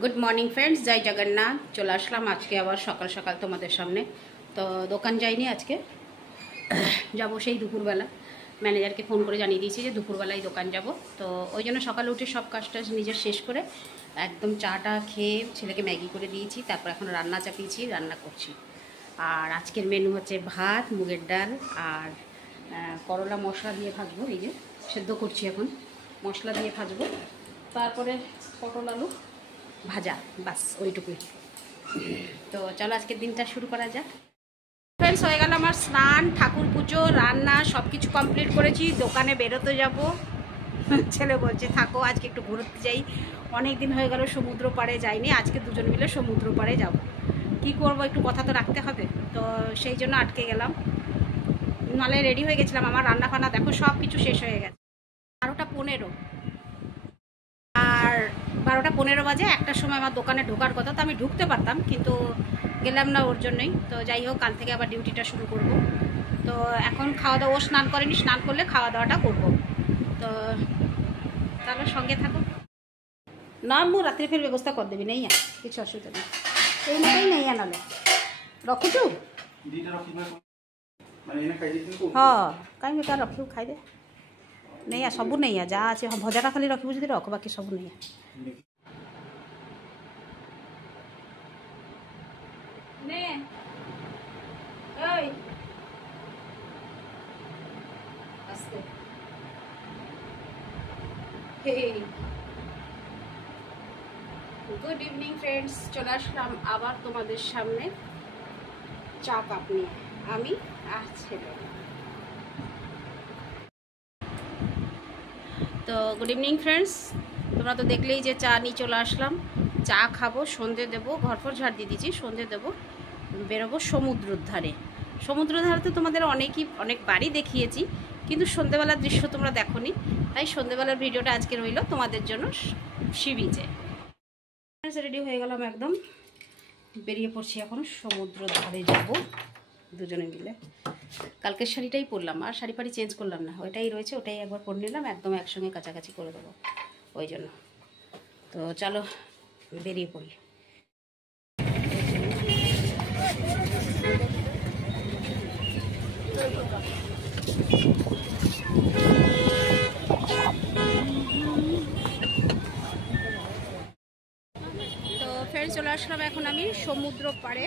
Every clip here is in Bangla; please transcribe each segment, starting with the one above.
गुड मॉर्निंग फ्रेंड्स, जय जगन्नाथ। चले आसलाम आज के आबार सकाल सकाल तुम्हारे सामने। तो दोकान जाइनी आज के जाबो सेई दुपुरबेला। मैनेजर के फोन करे जानिए दिएछि जे दुपुरबेलाय दोकान जाबो। तो ओई जोन्नो सकाले उठे सब काज टाज निजे शेष करे एकदम चाटा खेये छेलेके मैगी करे दिएछि। तारपर एखन रान्ना चापिয়েছি, रान्ना करछि। আর আজকের মেনু হচ্ছে ভাত, মুগের ডাল আর করলা মশলা দিয়ে ভাজবো। এই যে সেদ্ধ করছি, এখন মশলা দিয়ে ভাজবো। তারপরে পটল আলু ভাজা, বাস ওইটুকুই। তো চলো আজকের দিনটা শুরু করা যাক। ফ্রেন্ডস, হয়ে গেল আমার স্নান, ঠাকুর পুজো, রান্না সব কিছু কমপ্লিট করেছি। দোকানে বেরোতে যাব। ছেলে বলছে থাকো আজকে একটু ঘুরতে যাই, অনেক দিন হয়ে গেল সমুদ্র পাড়ে যাইনি, আজকে দুজন মিলে সমুদ্র পাড়ে যাব। কি করব, একটু কথা তো রাখতে হবে, তো সেই জন্য আটকে গেলাম। নালে রেডি হয়ে গেছিলাম, আমার রান্না ফান্না দেখো সব কিছু শেষ হয়ে গেছে। 12:15 আর 12:15 বাজে। একটার সময় আমার দোকানে ঢোকার কথা, তো আমি ঢুকতে পারতাম কিন্তু গেলাম না ওর জন্যই। তো যাই হোক, কাল থেকে আবার ডিউটিটা শুরু করব। তো এখন খাওয়া দাওয়া, ও স্নান করেনি, স্নান করলে খাওয়া দাওয়াটা করব। তো তাহলে সঙ্গে থাকো। না মু রাত্রে ফের ব্যবস্থা করে দেবি, নেই কিছু অসুবিধা নেই, এই মতোই নেই আনালে রখুଛୁ। হ্যাঁ কাই বেকার রখিবু, খাইদে নেই সবু নেই যা আছে। ভজাটা খালি রখিবু যদি রখ, বাকি সবু নেই। নে ওই আস্তে গুড ইভিনিং ফ্রেন্ডস, চলে আসলাম আবার তোমাদের সামনে চা কাপ নিয়ে, আমি আর ছেলে। তো গুড ইভিনিং ফ্রেন্ডস, তোমরা তো দেখলেই যে চা নিয়ে চলে আসলাম। চা খাবো, সন্ধে দেবো, ঘরফর ঝাড় দিয়ে দিয়েছি, সন্ধে দেবো, বেরোবো সমুদ্রের ধারে। সমুদ্রের ধারে তো তোমাদের অনেক বাড়ি দেখিয়েছি, কিন্তু সন্ধেবেলার দৃশ্য তোমরা দেখোনি, তাই সন্ধেবেলার ভিডিওটা আজকে রইল তোমাদের জন্য সি বিচে। রেডি হয়ে গেলাম, একদম বেরিয়ে পড়ছি, এখন সমুদ্র ধারে যাব দুজনে মিলে। কালকের শাড়িটাই পরলাম, আর শাড়ি ফাড়ি চেঞ্জ করলাম না, ওইটাই রয়েছে, ওটাই একবার পরে নিলাম, একদম একসঙ্গে কাছাকাছি করে দেবো ওই জন্য। তো চলো বেরিয়ে পড়ি। ফ্রেন্ডস, চলে আসলাম এখন আমি সমুদ্র পাড়ে।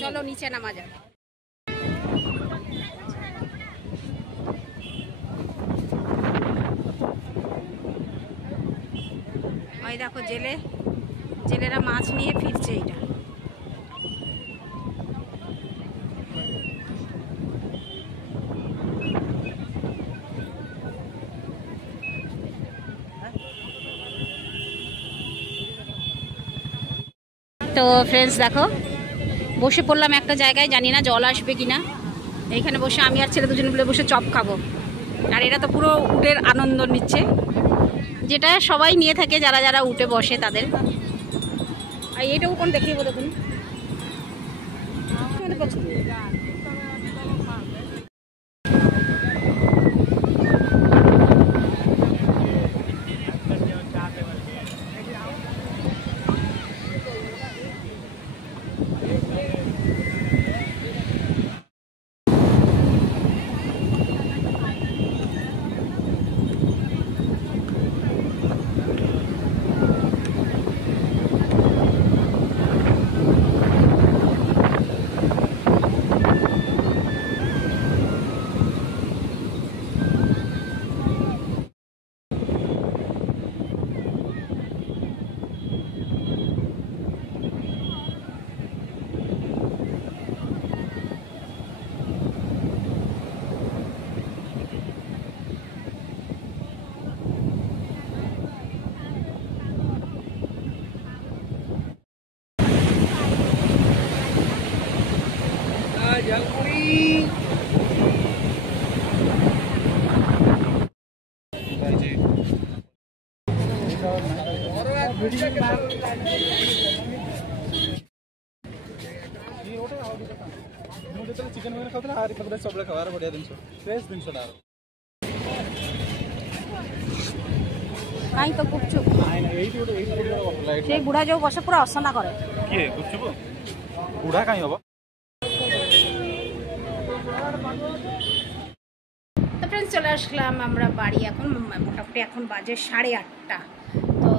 চলো নিচে নামা যাক। ওই দেখো জেলেরা মাছ নিয়ে ফিরছে। এটা তো ফ্রেন্ডস দেখো, বসে পড়লাম একটা জায়গায়, জানি না জল আসবে কিনা। এইখানে বসে আমি আর ছেলে দুজন মিলে বসে চপ খাবো। আর এরা তো পুরো উটের আনন্দ নিচ্ছে, যেটা সবাই নিয়ে থাকে যারা যারা উঠে বসে তাদের। আর এইটাও কোন দেখিয়ে বলো তুমি। चिकन वगैरह खाते ना, सब खबर बढ़िया दिन फ्रेश दिन आई तो गुपचुप ఆయన 8 కూడా 8 కూడా সেই বুড়া যে বসে পুরো অসনা করে কি গুপচুপ বুড়া কাই হবো। তো ফ্রেন্ডস চলে আসলাম আমরা বাড়ি। এখন মোটামুটি এখন বাজে 8:30। তো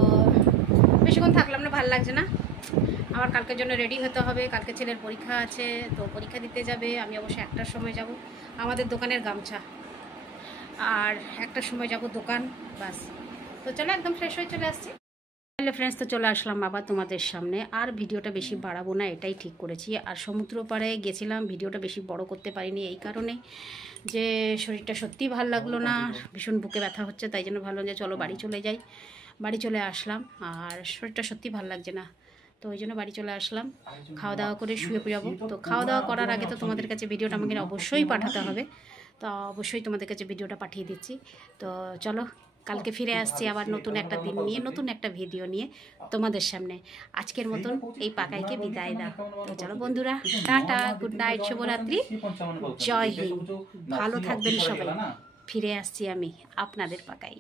বেশিক্ষণ থাকলাম না, ভালো লাগছে না। আমার কালকের জন্য রেডি হতে হবে, কালকে ছেলের পরীক্ষা আছে, তো পরীক্ষা দিতে যাবে। আমি অবশ্যই 1টার সময় যাব, আমাদের দোকানের গামছা, আর 1টার সময় যাব দোকান, বাস। তো চলো একদম ফ্রেশ হয়ে চলে আসছি। হ্যালো ফ্রেন্ডস, তো চলে আসলাম আবার তোমাদের সামনে। আর ভিডিওটা বেশি বাড়াবো না, এটাই ঠিক করেছি। আর সমুদ্র পাড়ে গেছিলাম, ভিডিওটা বেশি বড় করতে পারিনি এই কারণে যে শরীরটা সত্যিই ভালো লাগলো না, ভীষণ বুকে ব্যথা হচ্ছে। তাই জন্য ভাবলাম যে চলো বাড়ি চলে যাই। বাড়ি চলে আসলাম, আর শরীরটা সত্যি ভালো লাগছে না, তো ওই জন্য বাড়ি চলে আসলাম। খাওয়া দাওয়া করে শুয়ে যাবো। তো খাওয়া দাওয়া করার আগে তো তোমাদের কাছে ভিডিওটা আমাকে অবশ্যই পাঠাতে হবে, তো অবশ্যই তোমাদের কাছে ভিডিওটা পাঠিয়ে দিচ্ছি। তো চলো কালকে ফিরে আসছি আবার নতুন একটা দিন নিয়ে, নতুন একটা ভিডিও নিয়ে তোমাদের সামনে। আজকের মতন এই পাকাইকে বিদায় দাও। তো চলো বন্ধুরা, টাটা, গুড নাইট, শুভরাত্রি, জয় হিন্দ, ভালো থাকবেন সবাই। ফিরে আসছি আমি আপনাদের পাকাই।